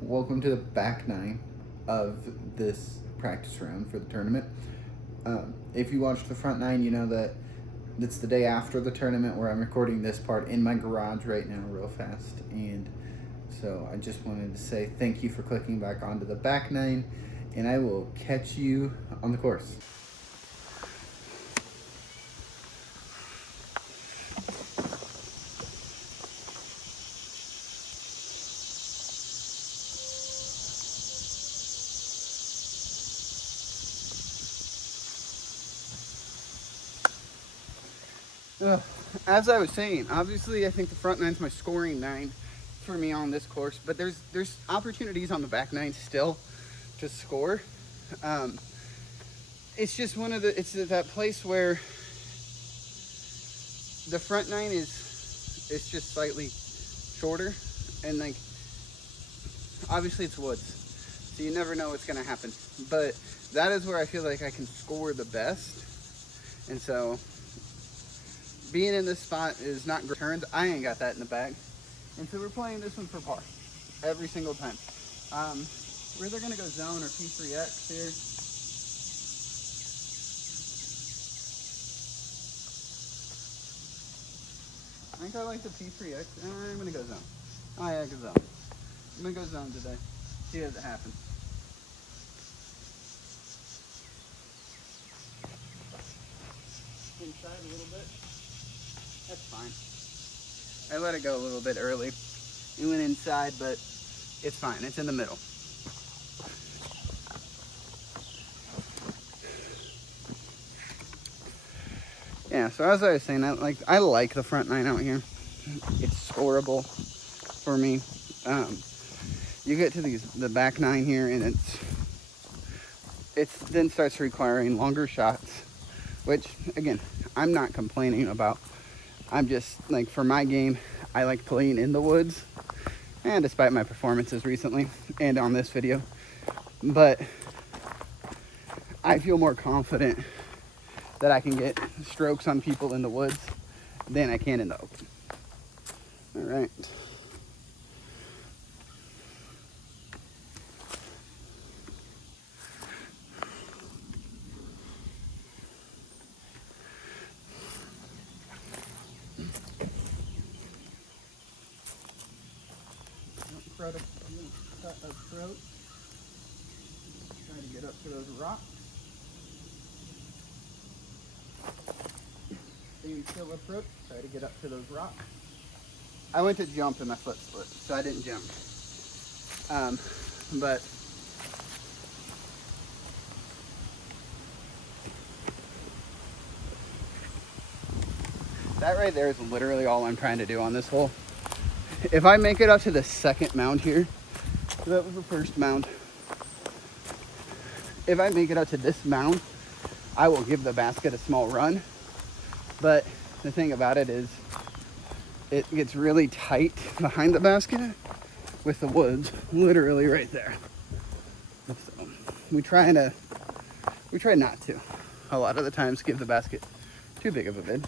Welcome to the back nine of this practice round for the tournament. If you watched the front nine, you know that it's the day after the tournament where I'm recording this part in my garage right now, real fast. And so I just wanted to say thank you for clicking back onto the back nine, and I will catch you on the course. As I was saying, obviously I think the front nine's my scoring nine for me on this course, but there's opportunities on the back nine still to score. It's just it's that place where the front nine it's just slightly shorter, and like obviously it's woods, so you never know what's gonna happen, but that is where I feel like I can score the best. And so being in this spot is not great turns. I ain't got that in the bag. And so we're playing this one for par every single time. We're either gonna go zone or P3X here. I think I like the P3X. I'm gonna go zone. Oh yeah, go zone. I'm gonna go zone today. See what happens. Inside a little bit. That's fine. I let it go a little bit early. It went inside, but it's fine. It's in the middle. Yeah, so as I was saying, I like the front nine out here. It's scoreable for me. You get to the back nine here, and it then starts requiring longer shots, which again, I'm not complaining about. I'm just like, for my game, I like playing in the woods, and despite my performances recently and on this video, but I feel more confident that I can get strokes on people in the woods than I can in the open. All right. Cut approach. Try to get up to those rocks. Same still approach. Try to get up to those rocks. I went to jump and my foot slipped, so I didn't jump. But that right there is literally all I'm trying to do on this hole. If I make it up to the second mound here, so that was the first mound. If I make it up to this mound, I will give the basket a small run. But the thing about it is, it gets really tight behind the basket with the woods literally right there. So we try not to a lot of the times give the basket too big of a bid.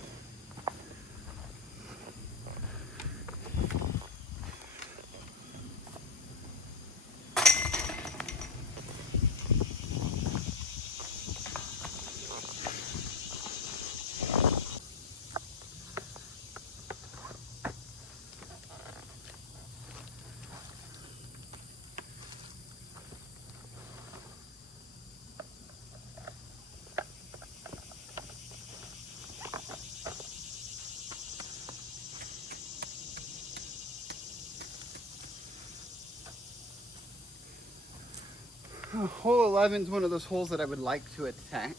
Hole 11 is one of those holes that I would like to attack.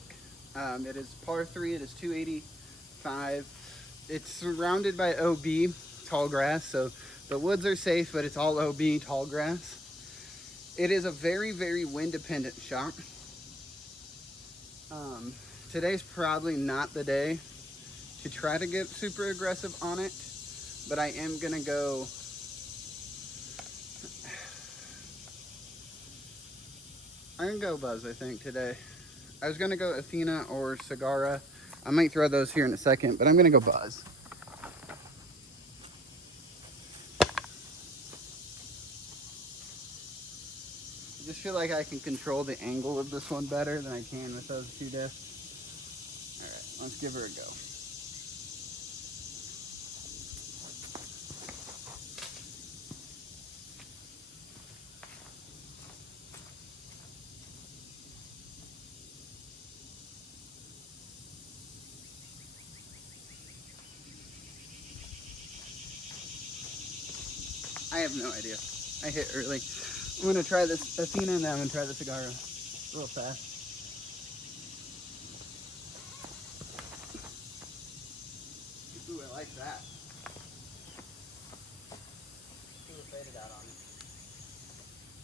It is par 3, it is 285. It's surrounded by OB, tall grass, so the woods are safe, but it's all OB, tall grass. It is a very, very wind dependent shot. Today's probably not the day to try to get super aggressive on it, but I am gonna go I'm gonna go Buzz, I think, today. I was gonna go Athena or Sagara. I might throw those here in a second, but I'm gonna go Buzz. just feel like I can control the angle of this one better than I can with those two discs. All right, let's give her a go. I have no idea. I hit early. I'm gonna try this Athena and then I'm gonna try the Cigarra real fast. Ooh, I like that. Ooh, it faded out on me.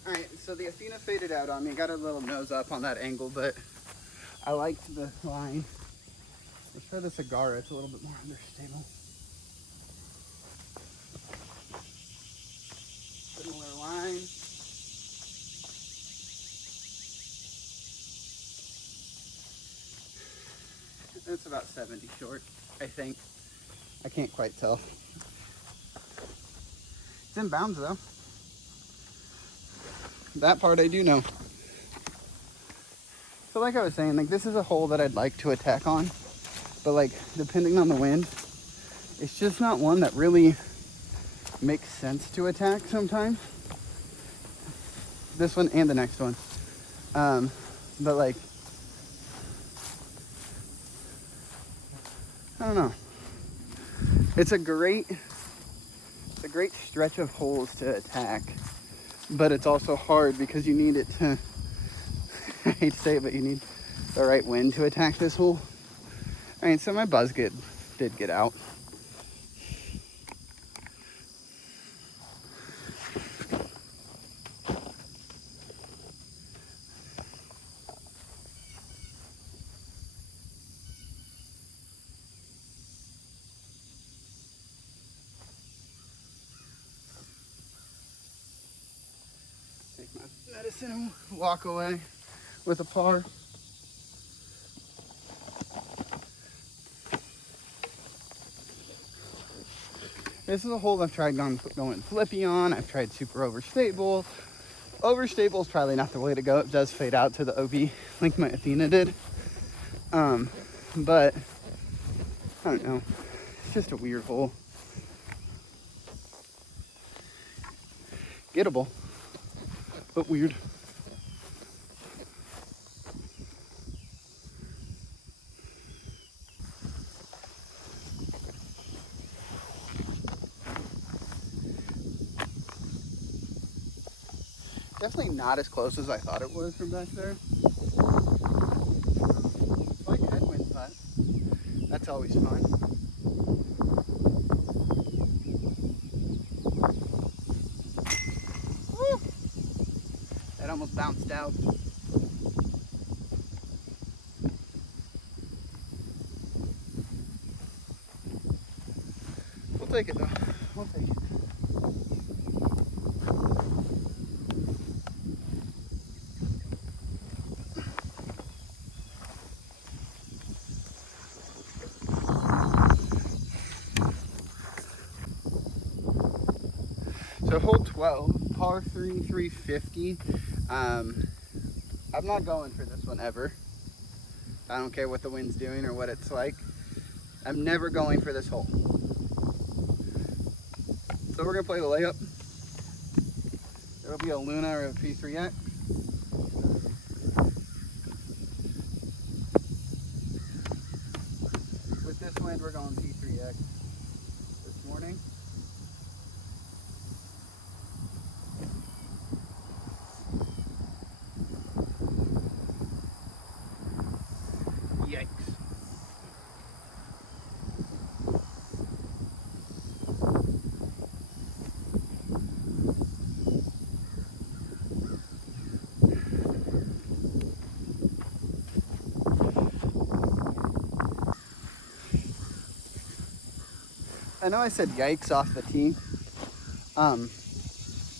Alright, so the Athena faded out on me. Got a little nose up on that angle, but I liked the line. Let's try the Cigarra. It's a little bit more understable. Similar line. It's about 70 short, I think. I can't quite tell. It's in bounds though. That part I do know. So like I was saying, like this is a hole that I'd like to attack on, but like depending on the wind, it's just not one that really makes sense to attack sometimes. This one and the next one. But like, I don't know. It's a great stretch of holes to attack, but it's also hard because you need it to, I hate to say it, but you need the right wind to attack this hole. All right, so my buzz did get out. Take my medicine and walk away with a par. This is a hole I've tried going flippy on. I've tried super overstable. Overstable is probably not the way to go. It does fade out to the OB like my Athena did. But I don't know. It's just a weird hole. Gettable, but weird. Definitely not as close as I thought it was from back there. It's like a headwind putt. That's always fun. Woo! That almost bounced out. We'll take it though. We'll take it. So hole 12, par 3, 350. I'm not going for this one ever. I don't care what the wind's doing or what it's like. I'm never going for this hole. So we're gonna play the layup. It'll be a Luna or a P3X. With this wind, we're going P3X this morning. Yikes. I know I said yikes off the tee,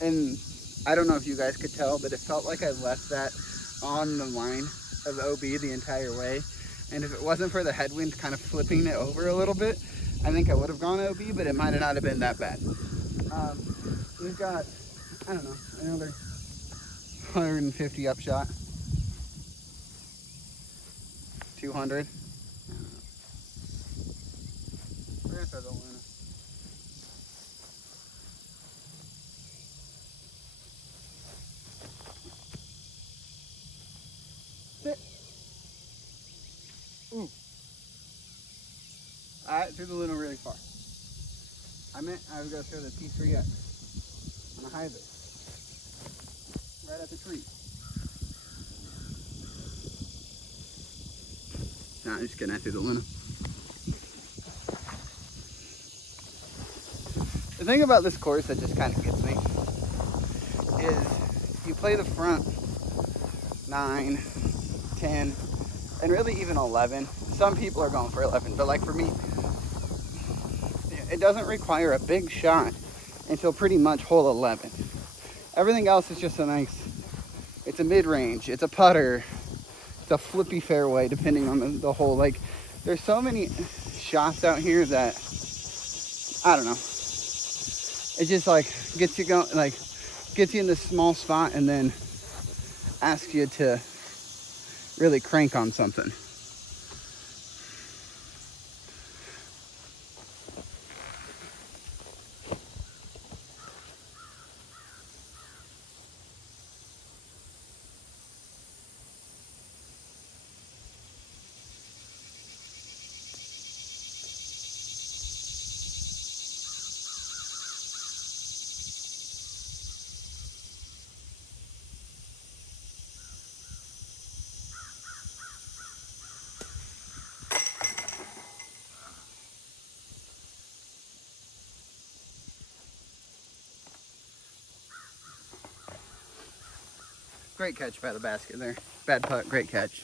and I don't know if you guys could tell, but it felt like I left that on the line of OB the entire way. And if it wasn't for the headwind kind of flipping it over a little bit, I think I would have gone OB, but it might not have been that bad. We've got, I don't know, another 150 upshot. 200. We're gonna throw the Luna. Sit. Ooh. I threw the Luna really far. I meant I was gonna throw the T3X on a hybrid. Right at the tree. No, I'm just kidding, I threw the Luna. The thing about this course that just kind of gets me is you play the front 9, 10, and really even 11. Some people are going for 11, but like for me, it doesn't require a big shot until pretty much hole 11. Everything else is just a nice, it's a mid-range, it's a putter, it's a flippy fairway depending on the hole. Like there's so many shots out here that, I don't know, it just like gets you going, like gets you in this small spot and then asks you to really crank on something. Great catch by the basket there. Bad putt, great catch.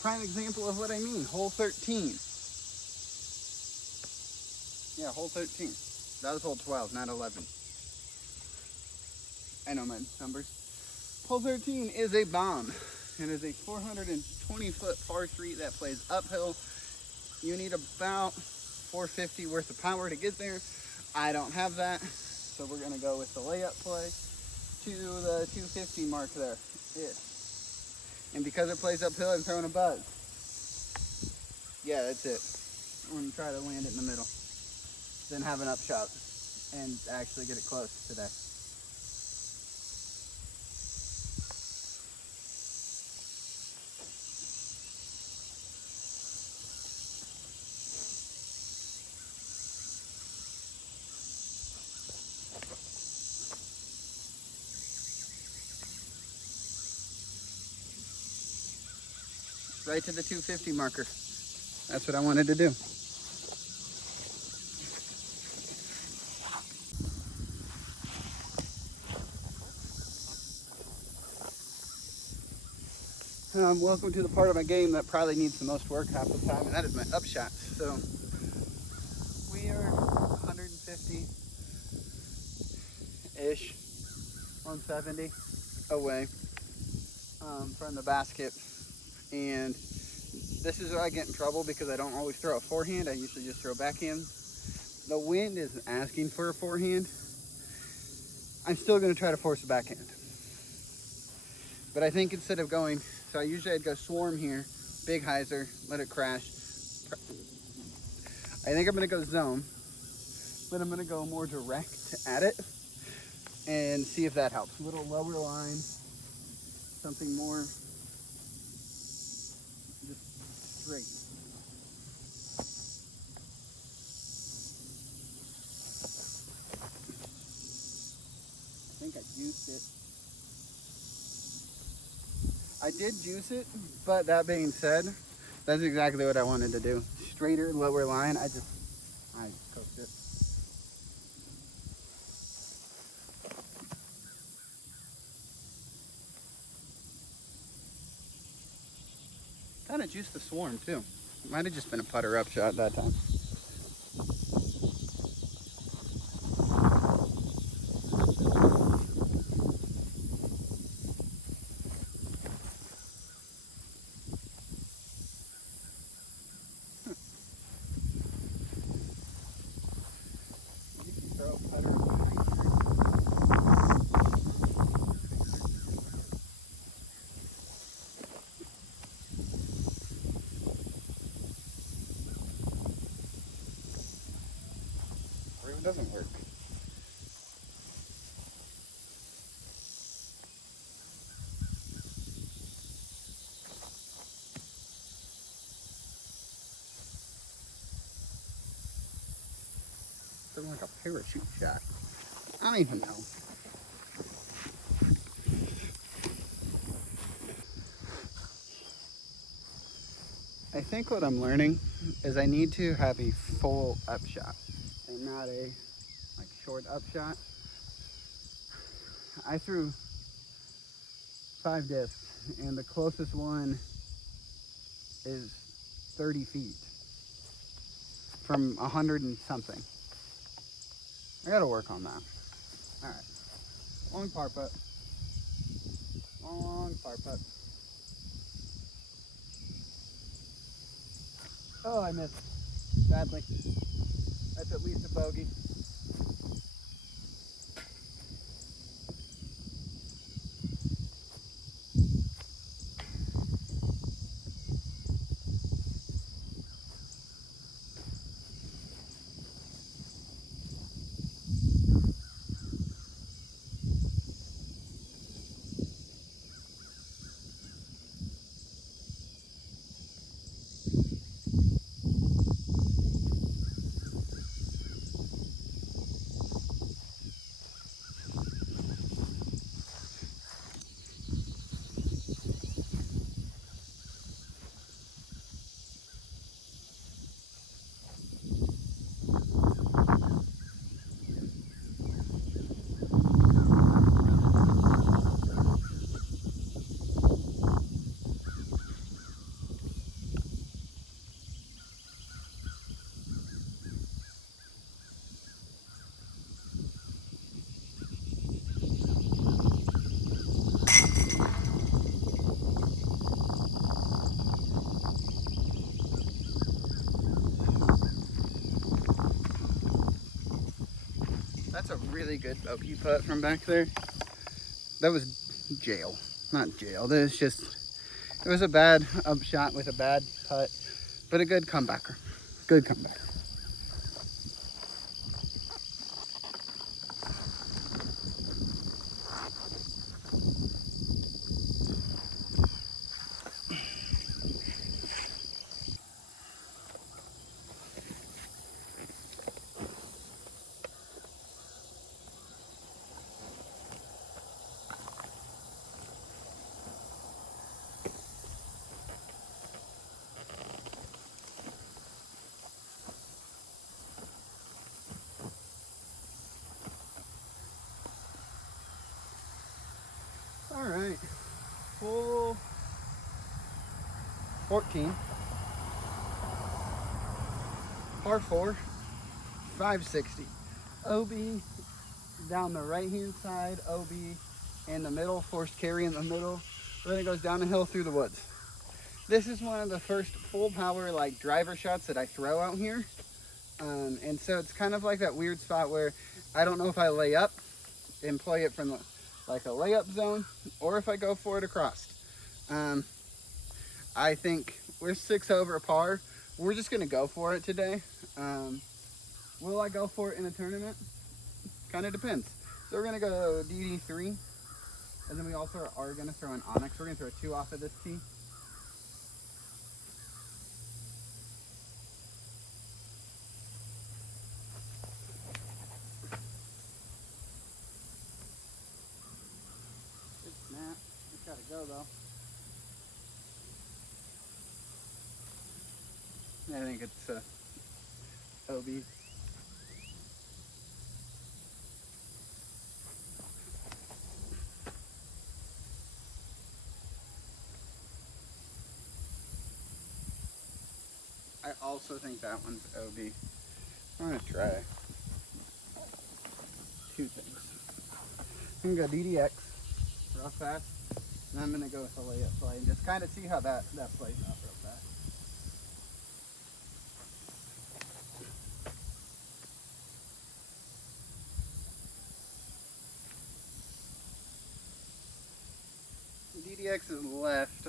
Prime example of what I mean, hole 13. Yeah, hole 13. That was hole 12, not 11. I know my numbers. Hole 13 is a bomb. It is a 420-foot par 3 that plays uphill. You need about 450 worth of power to get there. I don't have that, so we're gonna go with the layup play to the 250 mark there. Yeah. And because it plays uphill, I'm throwing a buzz. Yeah, that's it. I'm gonna try to land it in the middle. Then have an upshot and actually get it close today. Right to the 250 marker. That's what I wanted to do. Welcome to the part of my game that probably needs the most work half the time, and that is my upshot. So we are 150-ish, 170 away from the basket. And this is where I get in trouble because I don't always throw a forehand. I usually just throw backhand. The wind is asking for a forehand. I'm still going to try to force a backhand. But I think instead of going, so I'd go swarm here, big hyzer, let it crash. I think I'm going to go zone, but I'm going to go more direct at it and see if that helps. A little lower line, something more just straight. I think I juiced it. I did juice it, but that being said, that's exactly what I wanted to do. Straighter, lower line, I cooked it. Kind of juiced the swarm too. Might have just been a putter up shot that time. It doesn't work. Something like a parachute shot. I don't even know. I think what I'm learning is I need to have a full upshot and not a like short upshot. I threw 5 discs and the closest one is 30 feet from 100 and something. I gotta work on that. All right, long par putt. Long par putt. Oh, I missed badly. That's at least a bogey. That's a really good bogey putt from back there. That was jail, not jail. That was just, it was a bad upshot with a bad putt, but a good comebacker. Good comebacker. All right, full 14, par 4, 560. OB down the right hand side, OB in the middle, forced carry in the middle. Then it goes down the hill through the woods. This is one of the first full power like driver shots that I throw out here. And so it's kind of like that weird spot where I don't know if I lay up and play it from like a layup zone or if I go for it across. I think we're 6 over par. We're just gonna go for it today. Will I go for it in a tournament? Kind of depends. So we're gonna go DD3, and then we also are gonna throw an onyx. We're gonna throw 2 off of this tee. Good snap. Just gotta go though. I think it's OB. I also think that one's OB. I'm gonna try two things. I'm gonna go DDX real fast, and I'm gonna go with the layup play and just kind of see how that plays out real fast. DDX is left.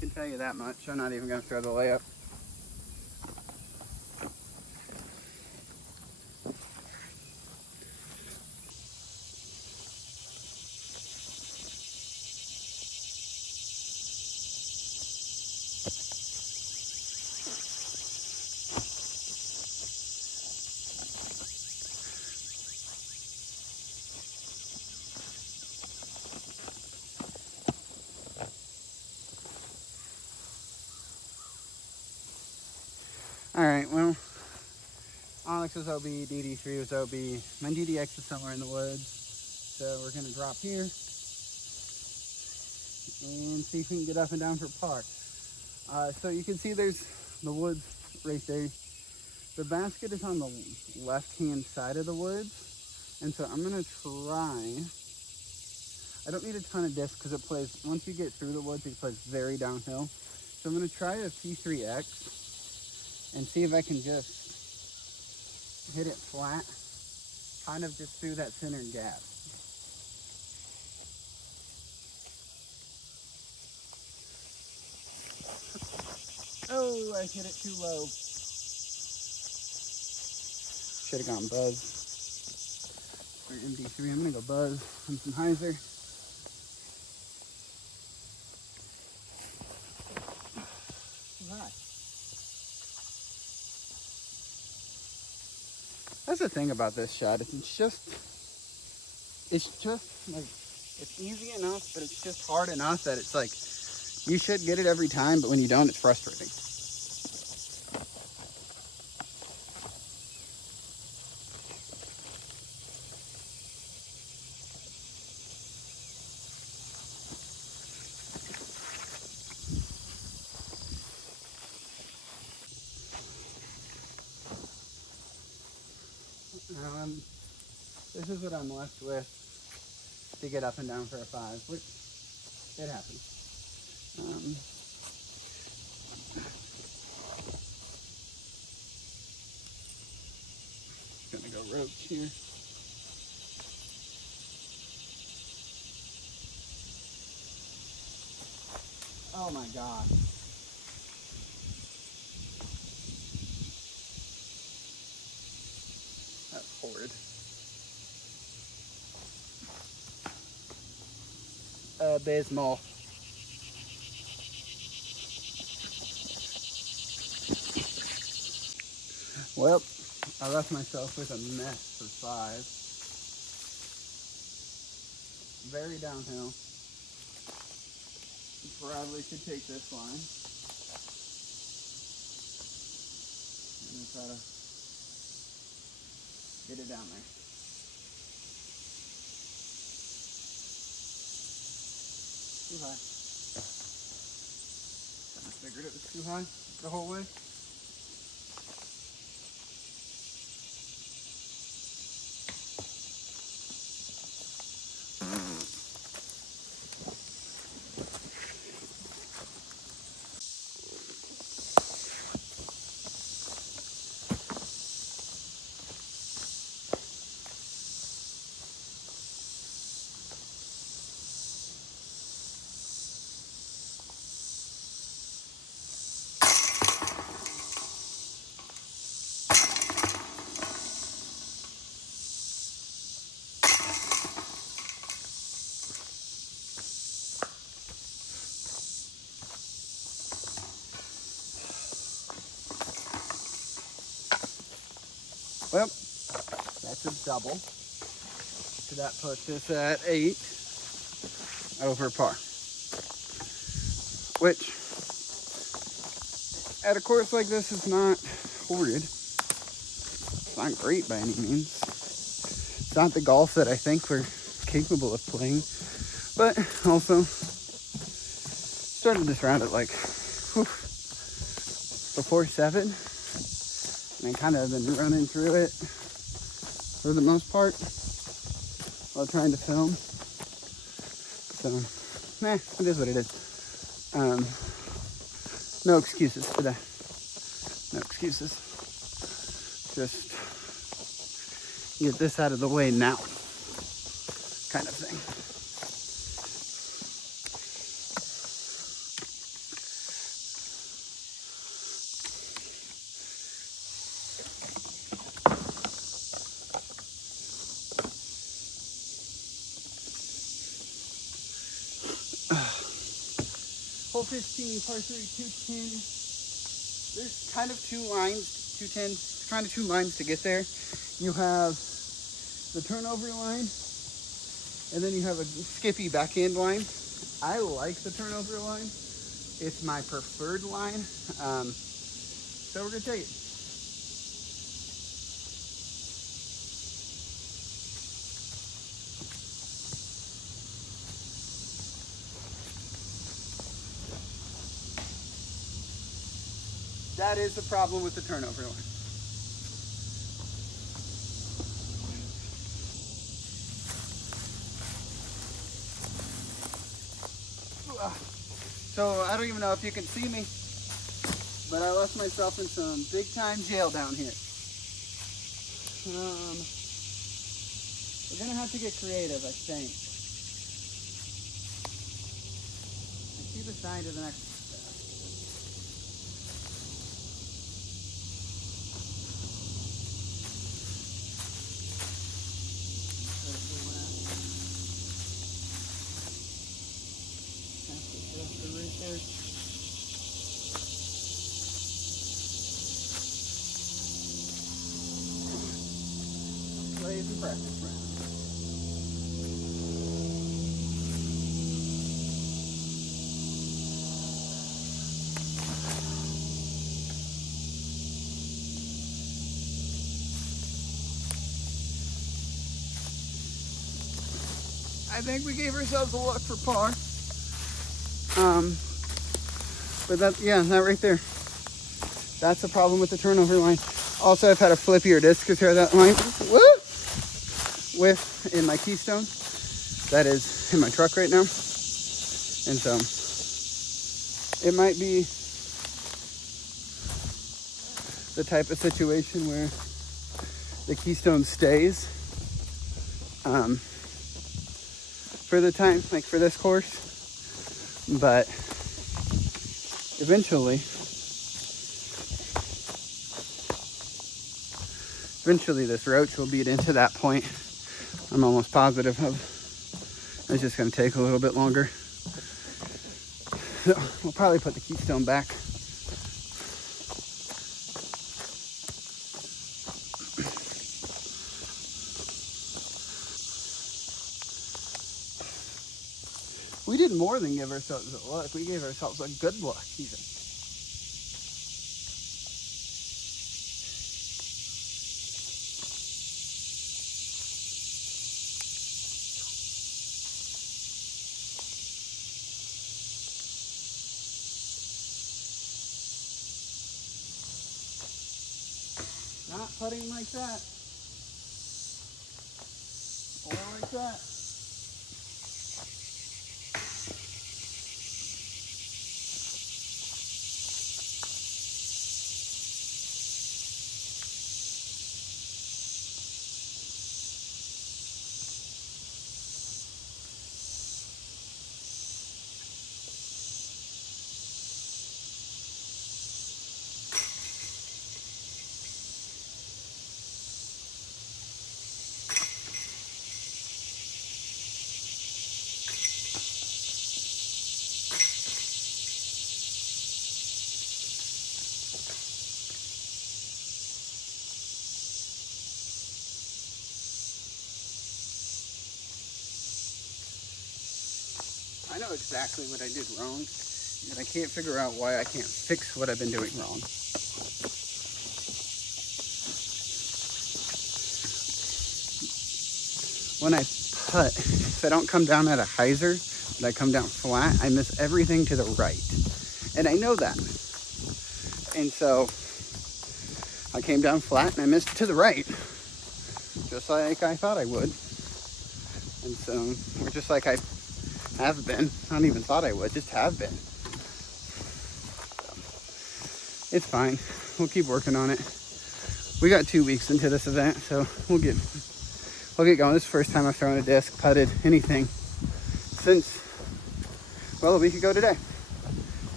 Can tell you that much. I'm not even gonna throw the layup. All right, well, Onyx was OB, DD3 was OB. My DDX is somewhere in the woods. So we're gonna drop here and see if we can get up and down for par. So you can see there's the woods right there. The basket is on the left-hand side of the woods. And so I'm gonna try, I don't need a ton of disc because it plays, once you get through the woods, it plays very downhill. So I'm gonna try a P3X and see if I can just hit it flat, kind of just through that center gap. Oh, I hit it too low. Should have gone buzz. For MD3, I'm gonna go buzz on some hyzer. Too high. That's the thing about this shot. It's just like, it's easy enough, but it's just hard enough that it's like, you should get it every time, but when you don't, it's frustrating. This is what I'm left with to get up and down for a 5, which it happens. Gonna go roach here. Oh my God. That's horrid. Abysmal. Well, I left myself with a mess for 5. Very downhill. Probably should take this line. And try to get it down there. Too high. I figured it was too high the whole way. Well, that's a double. So that puts us at 8 over par. Which, at a course like this, is not horrid. It's not great by any means. It's not the golf that I think we're capable of playing. But also, started this round at like, before 7, and I kind of been running through it for the most part while trying to film. So, it is what it is. No excuses today. No excuses. Just get this out of the way now, kind of thing. Hole 15, par 3, 210. There's kind of two lines, 210, kind of two lines to get there. You have the turnover line, and then you have a skippy backhand line. I like the turnover line. It's my preferred line. So we're gonna take it. That is the problem with the turnover line. So I don't even know if you can see me, but I left myself in some big time jail down here. We're gonna have to get creative, I think. I see the sign to the next step. Plays and practice round. I think we gave ourselves a look for par. But that right there. That's the problem with the turnover line. Also, I've had a flippier disc here that line with in my Keystone. That is in my truck right now. And so it might be the type of situation where the Keystone stays for the time, like for this course. But eventually this roach will beat into that point. I'm almost positive of. It's just going to take a little bit longer. So we'll probably put the Keystone back. We did more than give ourselves a look. We gave ourselves a good look, even. Not putting like that. Or like that. I know exactly what I did wrong, and I can't figure out why I can't fix what I've been doing wrong. When I putt, if I don't come down at a hyzer, but I come down flat, I miss everything to the right. And I know that. And so I came down flat and I missed to the right, just like I thought I would. And so, or just like I have been. I don't even thought I would, just have been. So, it's fine. We'll keep working on it. We got 2 weeks into this event, so we'll get going. This is the first time I've thrown a disc, putted, anything since, well, a week ago today.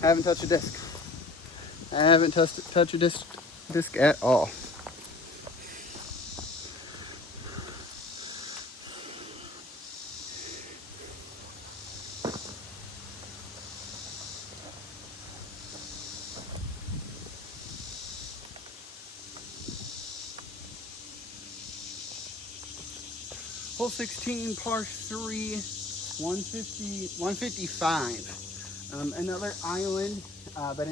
I haven't touched a disc. I haven't touched a disc at all. Hole 16, par 3, 155. Another island, but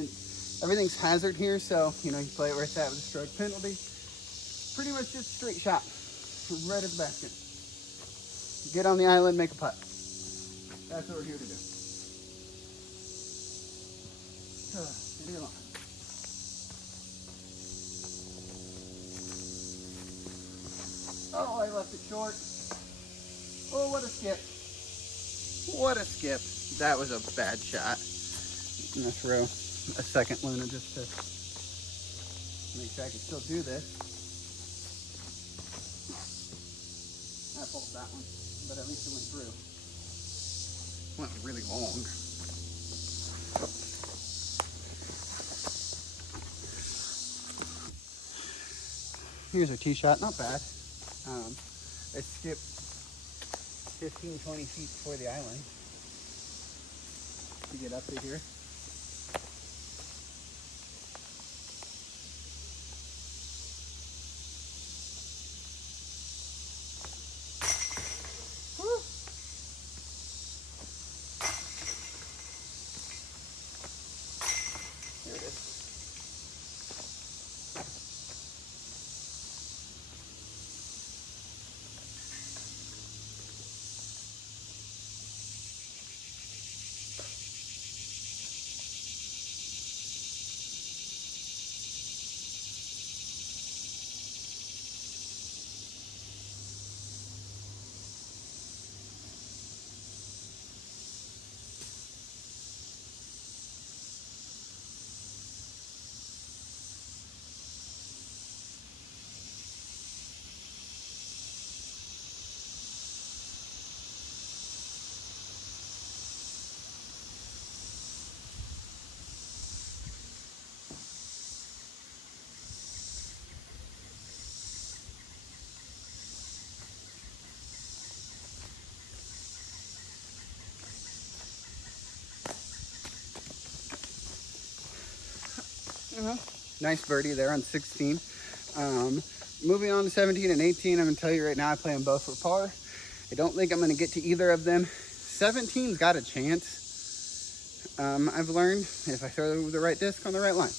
everything's hazard here, so you play it where it's at with a stroke penalty. Pretty much just a straight shot, right at the basket. Get on the island, make a putt. That's what we're here to do. Get it along. Oh, I left it short. Oh, what a skip. What a skip. That was a bad shot. I'm going to throw a second Luna just to make sure I can still do this. I pulled that one, but at least it went through. Went really long. Here's our tee shot. Not bad. I skipped 15, 20 feet before the island to get up to here. Woo. There it is. Nice birdie there on 16. Moving on to 17 and 18, I'm going to tell you right now, I play them both for par. I don't think I'm going to get to either of them. 17's got a chance. I've learned if I throw the right disc on the right line.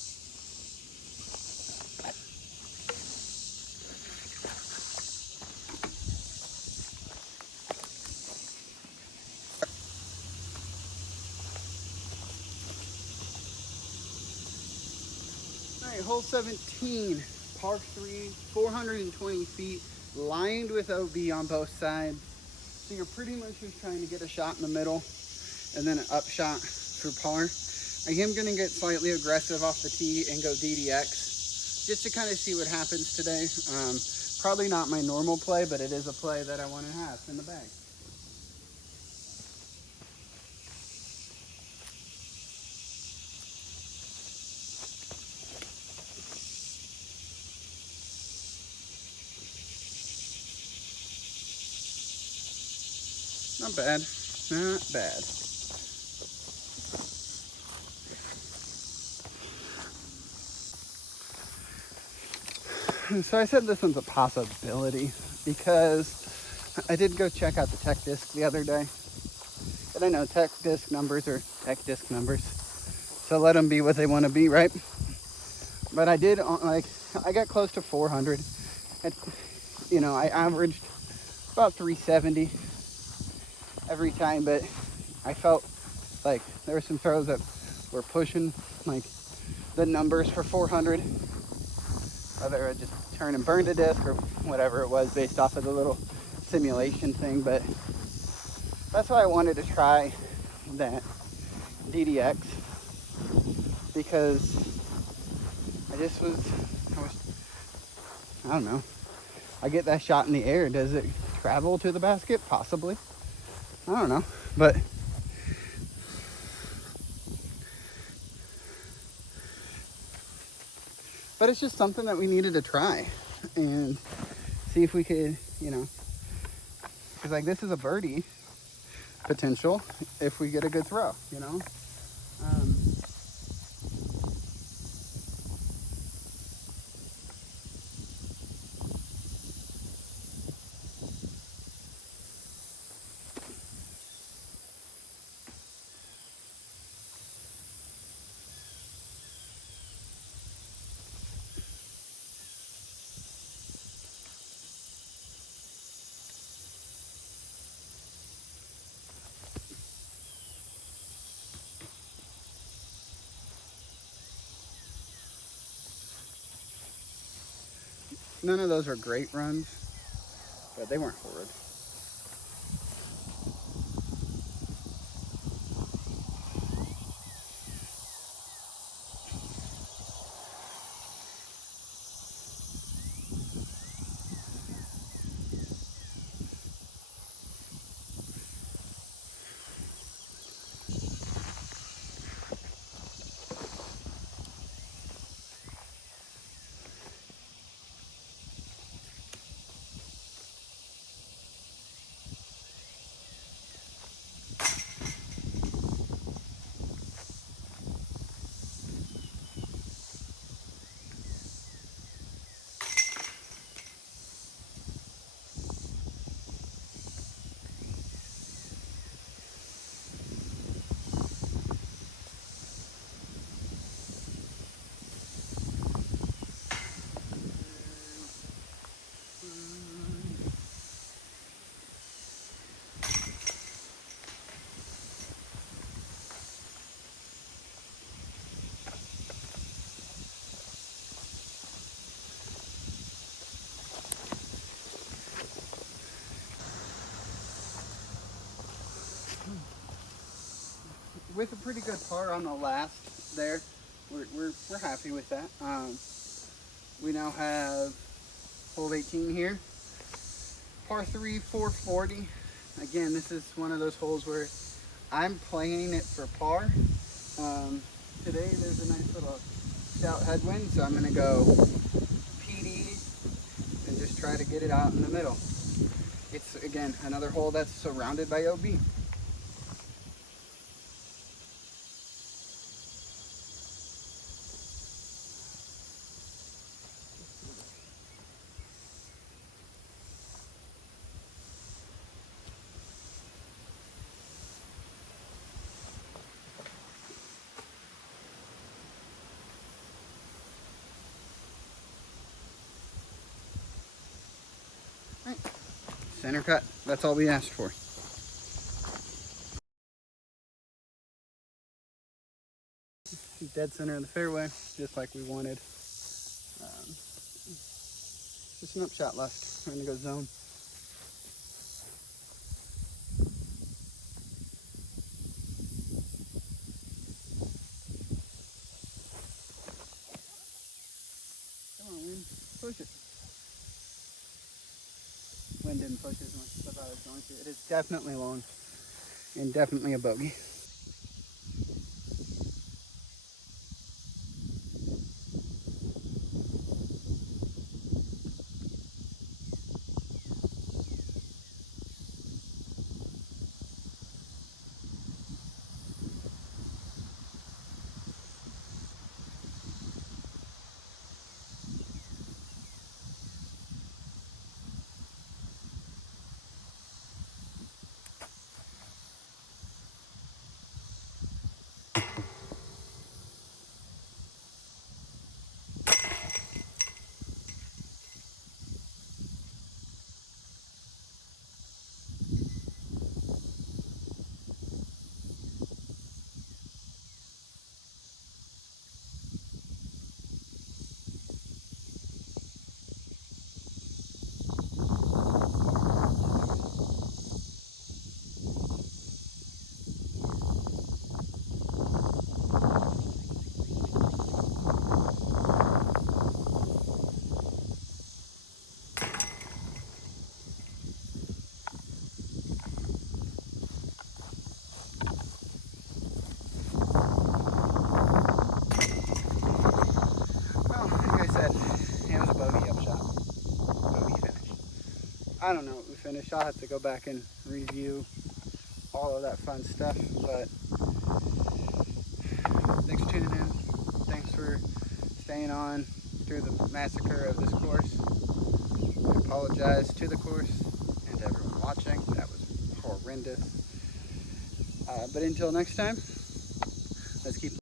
Hole 17, par 3, 420 feet, lined with OB on both sides. So you're pretty much just trying to get a shot in the middle and then an up shot for par. I am going to get slightly aggressive off the tee and go DDX just to kind of see what happens today. Probably not my normal play, but it is a play that I want to have in the bag. Not bad, not bad. So I said this one's a possibility because I did go check out the tech disc the other day. And I know tech disc numbers are tech disc numbers. So let them be what they want to be, right? But I did, I got close to 400. I averaged about 370 every time, but I felt like there were some throws that were pushing like the numbers for 400, whether I just turn and burn to disc or whatever it was based off of the little simulation thing. But that's why I wanted to try that DDX, because I don't know, I get that shot in the air. Does it travel to the basket? Possibly. I don't know, but it's just something that we needed to try and see if we could, you know, because like this is a birdie potential if we get a good throw, you know. None of those are great runs, but they weren't horrid. With a pretty good par on the last there, we're happy with that. We now have hole 18 here, par 3, 440. Again, this is one of those holes where I'm playing it for par. Today there's a nice little stout headwind, so I'm gonna go PD and just try to get it out in the middle. It's, again, another hole that's surrounded by OB. Right. Center cut, that's all we asked for. Dead center of the fairway, just like we wanted. Just an upshot left. We're gonna go zone. Come on, wind, push it. Wind didn't push as much as I thought it was going to. It is definitely long and definitely a bogey. I don't know what we finished. I'll have to go back and review all of that fun stuff, but thanks for tuning in. Thanks for staying on through the massacre of this course. I apologize to the course and to everyone watching. That was horrendous. But until next time, let's keep